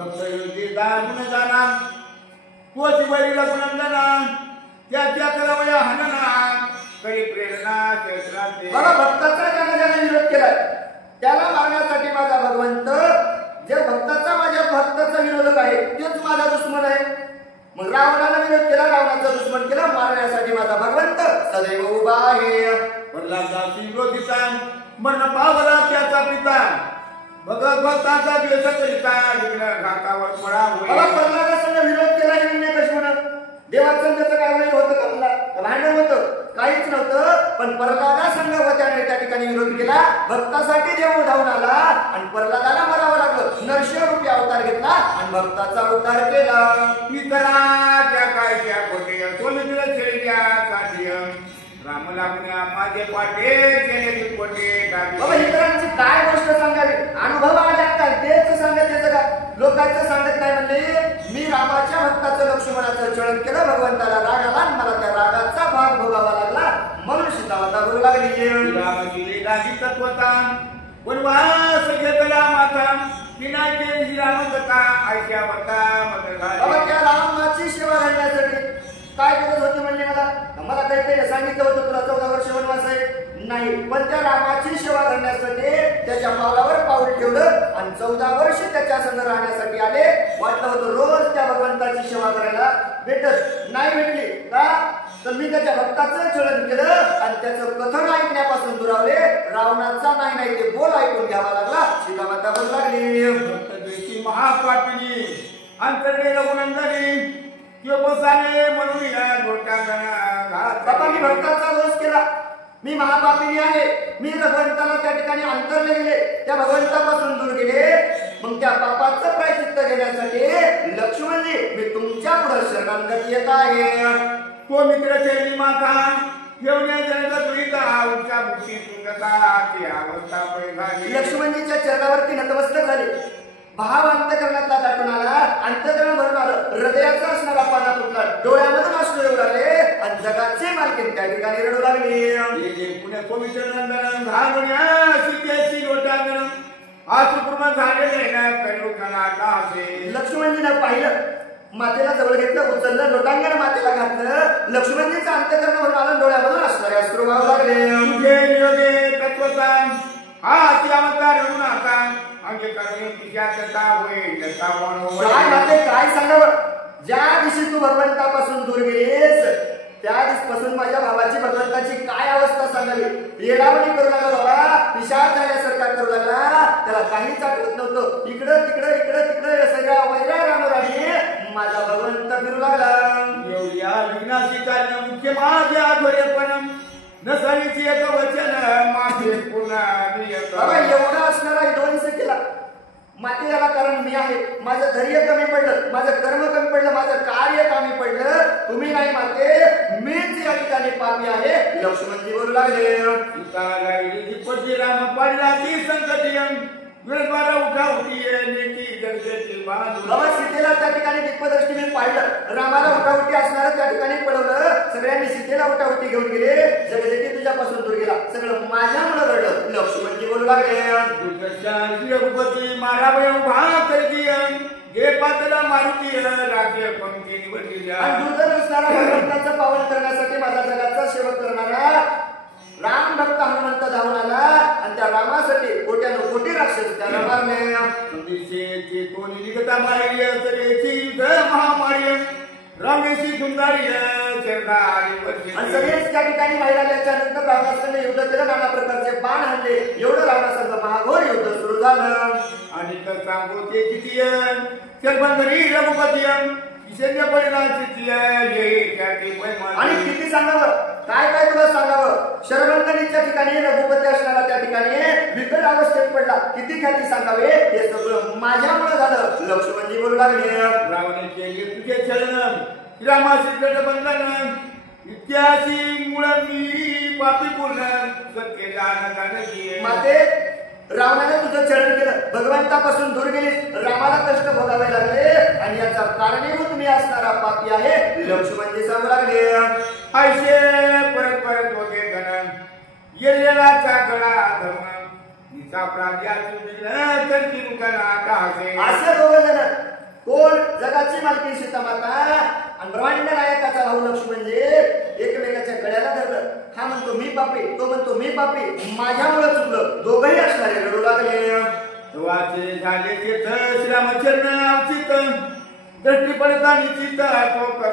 फक्त दान गुणगाना तोच वरीला गुणगाना त्या करावया हनना करी प्रेरणा क्षेत्रात मला भक्ताचा ज्याने विरोध केलाय त्याला मारण्यासाठी माझा भगवंत जे भक्ताचा माझ्या भक्ताचा विरोधक आहे तेच माझा दुश्मन आहे. मग रावणाला विरोध केला रावणाचा दुश्मन केला मारण्यासाठी माझा भगवंत सदैव उभा आहे. प्रल्हादाची विरोधिता मरण पावला त्याचा पिता भगत भक्ताचा द्वेष करिता विघ्न घातावर पडा होईल. प्रल्हादाचा विरोध केला हिरण्यकश्यपूने देवाचं त्याचं काय वाईट होतं का मला भांडण होतं काहीच नव्हतं. पण प्रल्हादा संघ त्याने त्या ठिकाणी विरोध केला. भक्तासाठी देव धावून आला आणि प्रल्हादाला मरावं लागलं. नरसिंहरूपी अवतार घेतला आणि भक्ताचा उद्धार केला. इतराच्या कायच्या कोटे सोलतीला छेडल्या काठीय रामला पुण्या माझे पाटे केलेली कोटे बाबा इतरांची काय गोष्ट सांगावी अनुभव आला काय तेच सांगत येतं का लोकांचं सांगत नाही म्हणले. मी रामाच्या भक्ताचं लक्ष्मणाचं छळण केलं भगवंताला राग आला आणि मला त्या रागाचा भाग भोगावा लागला म्हणून सीतामाता बोलू लागली. रामाची रागी तत्वता वनवास घेतला माता विनायके रामदत्ता ऐक्या वता बाबा त्या रामाची सेवा घडण्यासाठी काय करत होते म्हणले मला काही काही सांगितलं होतं तुला 14 वर्ष वनवास आहे नाही. पण त्या रामाची सेवा करण्यासाठी त्याच्या पावलावर पाऊल ठेवलं आणि 14 वर्ष त्याच्या संग राहण्यासाठी आले. वाटलं होतं रोज त्या भगवंताची सेवा करायला भेटत नाही भेटली का तर मी त्याच्या भक्ताचं छळण केलं आणि त्याचं कथन ऐकण्यापासून दुरावले. रावणाचा नाही ते बोल ऐकून घ्यावा लागला. सीतामाता बोलू लागली महापापिनी अंतर्गेल गुणंदनी बसाने म्हणून या बाबा मी भक्ताचा दोष केला. मी महापापिनी आहे. मी भगवंताला त्या ठिकाणी अंतरले गेले त्या भगवंतापासून दूर गेले. मग त्या पापाचं प्रायश्चित्त घेण्यासाठी लक्ष्मणजी मी तुमच्या पुढे शरणागती येत आहे. तो मित्र चरणी माता ठेवण्या जन्म तुझा उच्चा बुद्धी सुंदरता ती अवस्था झाली. लक्ष्मणजीच्या चरणावरती नतमस्तक झाले. भाव अंतकरणातला दाटून आला. अंतकरण भरून आलं. हृदयाचा असणारा पाना फुटला. डोळ्यामधून अश्रू येऊ लागले आणि जगाचे मालकीन त्या ठिकाणी रडू लागली. पुण्या पवित्र नंदन धावण्या सिद्धेची लोटांगण आसुपूर्ण झालेले ना करुणा कासे. लक्ष्मणजीनं पाहिलं मातेला जवळ घेतलं उचललं लोटांगण मातेला घातलं. लक्ष्मणजीचं अंतकरण भरून आलं. डोळ्यामधून असणारे अश्रू वाहू लागले. तुझे नियोगे तत्वता हा ती अवतार रडून आता अंगे करणे तिच्या कथा होईल काय माते काय सांगावं. ज्या दिवशी तू भगवंतापासून दूर गेलीस त्या दिवसापासून माझ्या भावाची भगवंताची काय अवस्था सांगावी. येडावणी करू लागला बाबा. पिशाच झाल्यासारखा करू लागला. त्याला काहीच आठवत नव्हतं. इकडं तिकडं इकडं तिकडं सगळ्या वैरा रानोराणी माझा भगवंत फिरू लागला. एवढ्या विघ्नाची कारण मुख्य माझ्या आधोरेपण नसरीची एक वचन माझे पुन्हा बाबा एवढा असणारा ध्वंस केला मातेला. कारण मी आहे. माझं धैर्य कमी पडलं. माझं कर्म कमी पडलं. माझं कार्य कमी पडलं. तुम्ही नाही माते मीच या ठिकाणी पापी आहे. लक्ष्मणजी बोलू लागले. राम पडला ती संकटी विरोधाला उठा होती बाबा सीतेला त्या ठिकाणी दिग्पदृष्टी मी पाहिलं. रामाला उठाउठी असणारं त्या ठिकाणी पळवलं. सगळ्यांनी सीतेला उठाउठी घेऊन गेले. जगदेवी तुझ्यापासून दूर गेला. सगळं माझ्यामुळे घडलं. लक्ष्मणजी बोलू लागले. रघुपती मारावय उभा करती गे पातला मारुती राज्य पंक्ती निवडली. आणि दुर्धर असणारा भगवंताचं पावन करण्यासाठी माझा जगाचा सेवक करणारा राम भक्त हनुमंत धावून आला आणि त्या रामासाठी कोट्यानं कोटी राक्षस त्याला मारले. कोणी निघता मारली युद्ध महामारी रमेशी सुंदरी आणि सगळेच त्या ठिकाणी बाहेर आल्याच्या नंतर रावणासंग युद्ध केलं. नाना प्रकारचे बाण हल्ले. एवढं रावणासंग महाघोर युद्ध सुरू झालं. आणि सांगू ते किती चरबंदरी रघुपती आणि किती सांगावं काय काय तुला सांगावं. शरबंदनीच्या ठिकाणी रघुपती असणारा त्या ठिकाणी बिकट अवस्थेत पडला. किती ख्याती सांगावे. हे सगळं माझ्यामुळे झालं. लक्ष्मणजी बोलू लागले. रावणाचे तुझे चलन रामाचे बंधन इतिहासी मुळ मी पापी पूर्ण सत्य जाण माते रावणाने तुझं चरण केलं. भगवंतापासून दूर गेलीस. रामाला कष्ट भोगावे लागले आणि याचा कारणीभूत मी असणारा पापी आहे. लक्ष्मणजी सांगू लागले. ऐसे परत परत होते गण येलेलाचा गळा धर्म निचा प्राज्याची तर ती मुखाना टाके. असे दोघं जण जगाची मालकी सीता माता आणि ब्रह्मांड नायकाचा भाऊ लक्ष्मण म्हणजे एकमेकाच्या गळ्याला धरलं. हा म्हणतो मी पापी, तो म्हणतो मी पापी, माझ्यामुळे चुकलं. दोघंही असणारे रडू लागले. वाचे झाले तीर्थ श्रीरामचरण अवचित दृष्टी पडता निश्चित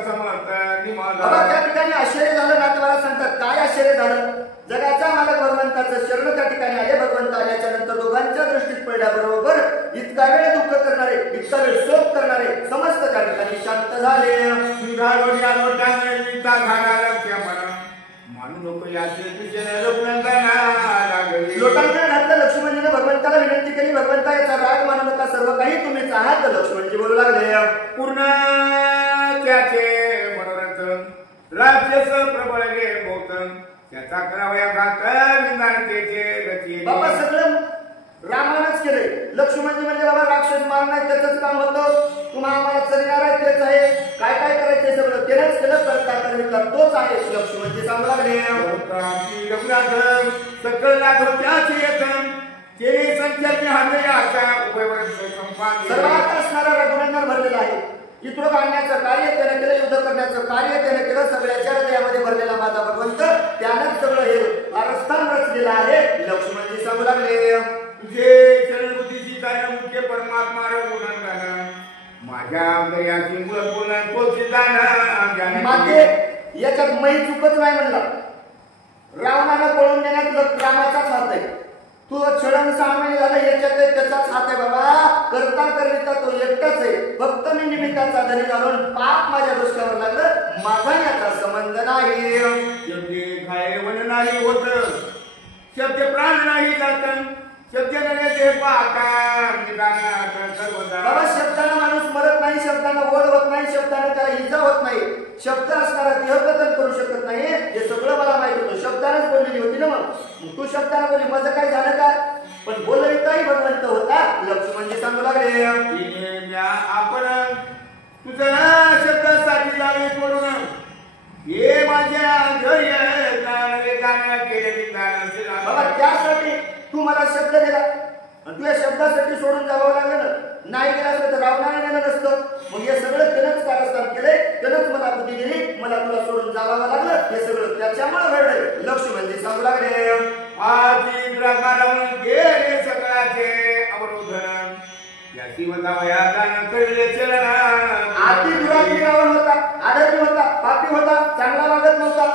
समर्थ बाबा त्या ठिकाणी आश्चर्य झालं. नातेवाईक सांगतात काय आश्चर्य झालं. जगाचा मालक भगवंताचं शरण त्या ठिकाणी आले. भगवंत आल्याच्या नंतर दोघांच्या दृष्टीत पडल्याबरोबर इतका वेळ दुःख करणारे, इतका वेळ शोक करणारे समस्त त्या ठिकाणी शांत झाले. लोकांकडे घातलं. लक्ष्मणजीने भगवंताला विनंती केली. भगवंता याचा राग मानू नका, सर्व काही तुम्हीच आहात. लक्ष्मणजी बोलू लागले. पूर्ण त्याचे मनोरंजन राक्षस प्रबळ गे भोतन त्याचा करावया घात विनांतेचे रचिले. बाबा सगळं रामानंच केलंय. लक्ष्मणजी म्हणजे बाबा राक्षस मारणं त्याचंच काम होतं. तुम्हाला आम्हाला चरणार आहे तेच आहे. काय काय करायचं सगळं त्यानेच केलं. करता करता तोच आहे. लक्ष्मणजी सांगू लागले. सकल लाखो त्याच येतन ते संख्याने हल्ल्याचा सर्वात असणारा रघुनंदन भरलेला आहे. इकडं बांधण्याचं कार्य त्याने केलं, युद्ध करण्याचं कार्य त्याने केलं. सगळ्याच्या हृदयामध्ये भरलेला माझा भगवंत त्यानंच सगळं हे कारस्थान रचलेलं आहे. लक्ष्मणजी सांगू लागले. जे चरणबुद्धीची काय मुख्य परमात्मा रघुनंदन माझ्या दयाची मूळ पूर्ण पोचीदान माते याच्यात मै चुकच नाही म्हणला. रावणाला पळून देण्यात रामाचाच हात आहे. तू छळण सामान्य झालं याच्यात त्याचाच हात आहे बाबा. करता करिता तो एकटाच आहे. फक्त मी निमित्ताचा धनी घालून पाप माझ्या डोसक्यावर लागलं. माझा याचा संबंध नाही. शब्द खाय मन नाही होत, शब्द प्राण नाही जात, शब्द नव्हे ते पाहता सर्वदा. बाबा शब्दानं माणूस मरत नाही, शब्दानं ओढ होत नाही, शब्दानं त्याला इजा होत नाही. शब्द असणारा देहबदल करू शकत नाही हे सगळं मला माहित होतं. शब्दानंच बोललेली होती ना. मग तू शब्दानं बोलली माझं काय झालं का. पण बोलविताही भगवंत होता. लक्ष्मणजी सांगू लागले. आपण तुझं शब्दासाठी जावे करून हे माझ्या घरी केले. बाबा त्यासाठी तू मला शब्द दिला आणि तुझ्या शब्दासाठी सोडून जावं लागलं. नाही केलं असतं तर रावणाने नेलं नसतं. मग हे सगळं त्यानंच कारस्थान केलंय. त्यानंच मला बुद्धी दिली. मला तुला सोडून जावं लागलं. हे सगळं त्याच्यामुळे घडलंय. लक्ष्मणजी सांगू लागले. आधी प्रकारावर गेले सगळ्याचे अवरोधन याची वया कळले चलन. आधी दुराती रावण होता, आदरी होता, पापी होता, चांगला वागत नव्हता.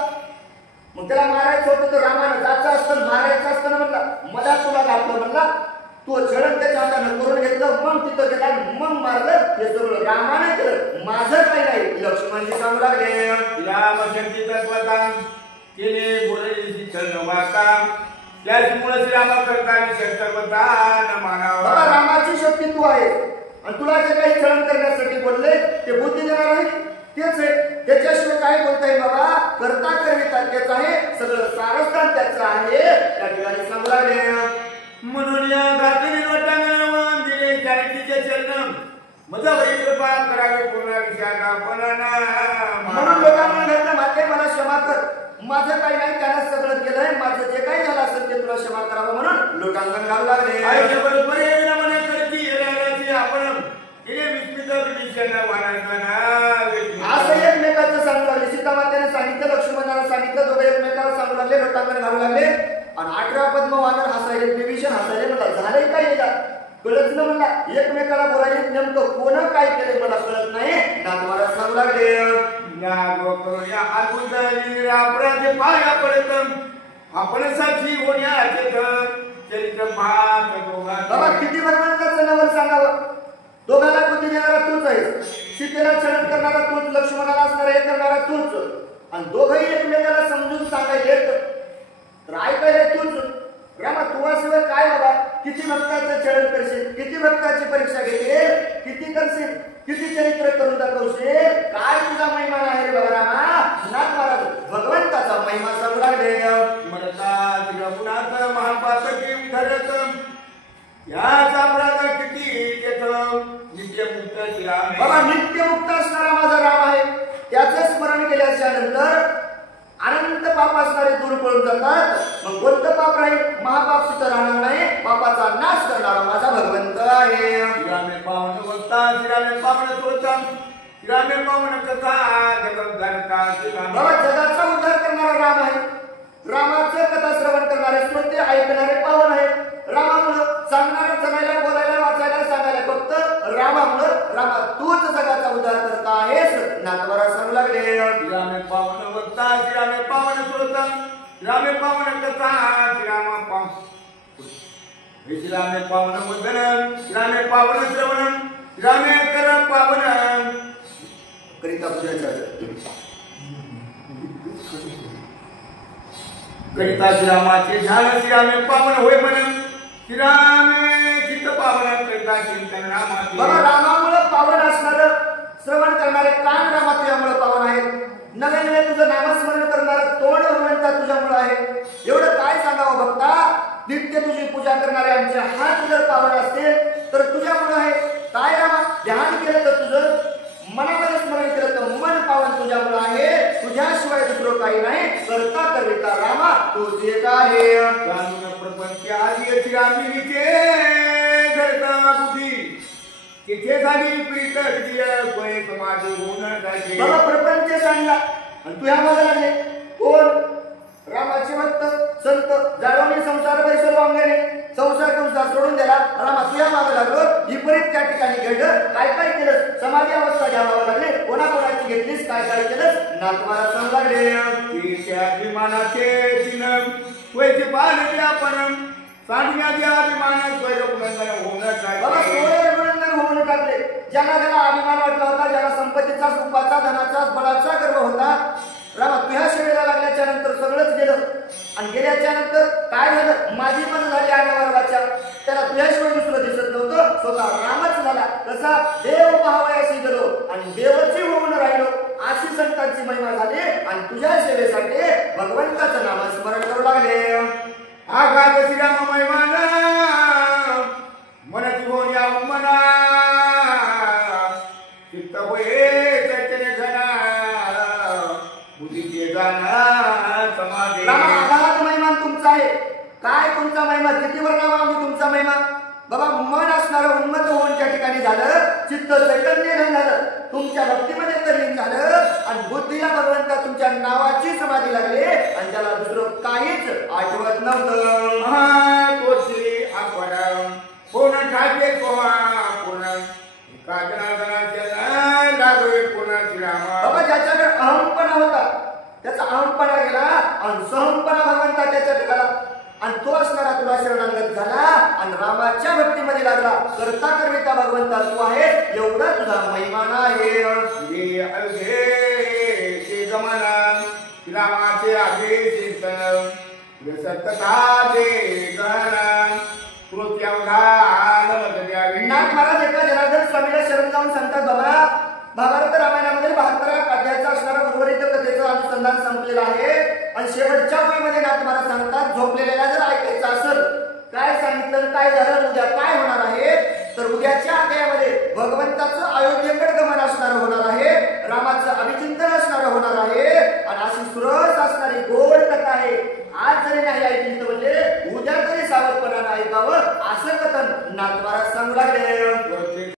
मग त्याला मारायचं होतं तर रामानं जायचं असतं, मारायचं असतं ना म्हणला. मला तुला घातलं म्हणला. तो छळण त्याच्या हातानं करून घेतलं. मग तिथं गेला मग मारलं. हे सगळं रामाने केलं. माझं काही नाही. लक्ष्मणजी सांगू लागले. रामशक्ती तत्वता केले बोलले छळ वार्ता त्याचमुळे श्रीरामा करता सर्वता मानावा. बाबा रामाची शक्ती तू आहे आणि तुला जे काही छळण करण्यासाठी बोलले ते बुद्धी देणार आहे तेच आहे. त्याच्याशिवाय काय बोलता येईल बाबा. करता करविता तेच आहे. सगळं सारस्थान त्याचं आहे. त्या ठिकाणी सांगू लागले. म्हणून या गाजरी वाटानं दिले चारित्र्याचे चरण माझा वैर कृपा करावे पूर्ण विषयाला म्हणून लोकांना घडलं माते मला क्षमा कर. माझं काही नाही त्यानं सगळं केलंय. माझं जे काही झालं असेल ते तुला क्षमा करावं म्हणून लोकांना घालू लागले. आपण असं एकमेकांचं सांगू लागले. सीतामातेने सांगितलं, लक्ष्मणाला सांगितलं. दोघे एकमेकाला सांगू लागले. लोकांना घालू लागले. आणि 18 पद्म वानर हसायले, विभीषण हसायले. म्हणला झालंय काय याला कळत न. म्हणला एकमेकाला बोलायला नेमकं कोण काय केलंय मला कळत नाही. नागवाला सांगू लागले. अपराधे पाया पडत आपण साक्षी होण्याचे चरित्र बाबा किती भगवंताचं नवल सांगावं. दोघांना बुद्धी देणारा तूच आहेस. सीतेला छळण करणारा तूच, लक्ष्मणाला असणारा हे करणारा तूच. आणि दोघंही एकमेकाला समजून सांगायचे तर ऐकायला तूच. रामा तुझ्याशिवाय काय बाबा. किती भक्ताचं छळण करशील, किती भक्ताची परीक्षा घेशील, किती करशील, किती चरित्र करून दाखवशील. काय तुझा महिमा आहे रे बाबा रामा. नाथ महाराज भगवंताचा महिमा सांगू लागले. म्हणतात रघुनाथ महापातकी धरत याचा अपराध किती नित्यमुक्त श्रीराम. बाबा नित्यमुक्त असणारा माझा राम आहे. त्याचं स्मरण केल्याच्या नंतर अनंत पाप असणारे दूर पळून जातात. मग कोणतं पाप राहील. महापाप तिथं राहणार नाही. पापाचा नाश करणारा माझा भगवंत आहे. श्रीरामे पावन भक्ता श्रीरामे पावन सोता श्रीरामे पावन कथा जगद्धारका श्रीराम बाबा जगाचा उद्धार करणारा राम आहे. रामाचं कथा श्रवण करणारे श्रोते ऐकणारे पावन आहे. रामामुळं सांगणारा जगायला बोलायला वाचायला सांगायला फक्त रामामुळं रामा तूच जगाचा उद्धार करता आहेस नाथवारा सांगू लागले. श्रीरामे पावन वक्ता श्रीरामे पावन श्रोता श्रीरामे पावन कथा श्रीराम पावन श्रीरामे पावन वंदन श्रीरामे पावन श्रवण श्रीरामे कर पावन करिता पूजाच्या करिता श्रीरामाचे ध्यान श्रीरामे पावन होय म्हणून श्रीरामे चित्त पावन करिता चिंतन रामाचे. बाबा रामामुळं पावन असणारं श्रवण करणारे कान रामा तुझ्यामुळे पावन आहेत. नवे नवे तुझं नामस्मरण करणारं तोंड भगवंता तुझ्यामुळे आहे. एवढं काय सांगावं भक्ता. नित्य तुझी पूजा करणारे आमचे हात जर पावन असतील तर तुझ्यामुळे आहे. काय रामा ध्यान केलं तर तुझं मनामध्ये स्मरण केलं तर मन पावन तुझ्यामुळे आहे. तुझ्याशिवाय दुसरं काही नाही. करता करिता रामा तूच एक आहे. जाणून प्रपंच आधी श्रीरामिनीचे घडता बुद्धी तिथे झाली प्रीत विजय स्वय समाज होऊन जाते. बाबा प्रपंच सांगला आणि तुझ्या मागे लागले कोण. रामाचे भक्त संत जाळवणी संसार पैसे वांगणे संसार सोडून दिला. रामा तुझ्या मागे लागलो. विपरीत त्या ठिकाणी घडलं. काय काय केलं समाधी अवस्था घ्यावा लागले. कोणाकोणाची घेतलीस काय काय केलं नाथमाला सांग लागले. अभिमानाचे चिन्ह स्वयचे पालते आपण सांगण्याच्या अभिमान स्वयंनंदन होऊन बाबा जाते. स्वयंनंदन होऊन टाकले. ज्याला ज्याला अभिमान वाटला होता ज्याला संपत्तीचा सुखाचा धनाचा बळाचा गर्व होता रामा तुझ्या सेवेला लागल्याच्या नंतर सगळंच गेलं. आणि गेल्याच्या नंतर काय झालं माझी पण झाली आण्यावरवाच्या. त्याला तुझ्याशिवाय दुसरं दिसत नव्हतं. स्वतः रामच झाला. कसा देव पाहावयाशी गेलो आणि देवची होऊन राहिलो. अशी संतांची महिमा झाली आणि तुझ्या सेवेसाठी भगवंताचं नामस्मरण करू लागले. आघात श्रीराम महिमान मनाची होऊन या मना चित्त होये चैतन्य घना बुद्धीचे गाना समाधी. रामा आघात महिमा तुमचा आहे. काय तुमचा महिमा कितीवर नावा आम्ही तुमचा महिमा. बाबा मन असणारं उन्मत्त होऊन त्या ठिकाणी झालं. चित्त चैतन्य झालं. तुमच्या भक्तीमध्ये तल्लीन झालं आणि बुद्धीला भगवंता तुमच्या नावाची समाधी लागली आणि त्याला दुसरं काहीच आठवत नव्हतं. तो श्री आपण कोण ठाके कोण काजनाचे लागले कोण श्रीराम. बाबा ज्याच्याकडे अहमपणा होता त्याचा अहमपणा गेला आणि सहमपणा भगवंता त्याच्यात आला आणि तो असणारा तुला शरणागत झाला आणि रामाच्या भक्तीमध्ये लागला. करता करविता भगवंता तू आहे. एवढा तुझा महिमान आहे. ते जमाना रामाचे आगे चिंतन सत्तताचे गहन नाथ महाराज एका जनार्दन स्वामीला शरण जाऊन सांगतात बाबा भागवत रामायणामध्ये 72 अध्यायाचा असणारा उर्वरित कथेचं अनुसंधान संपलेलं आहे आणि शेवटच्या वहीमध्ये नाथ महाराज सांगतात झोपलेल्याला जर ऐकायचं असेल काय सांगितलं काय झालं उद्या काय होणार आहे तर उद्याच्या अध्यायामध्ये भगवंताचं अयोध्येकडे गमन असणारं होणार आहे. रामाचं अभिचिंतन असणारं होणार आहे आणि अशी सुरस असणारी गोड कथा आहे. आज जरी नाही ऐकली तर म्हणजे उद्या तरी सावधपणानं ऐकावं असं कथन नाथ महाराज सांगू लागले.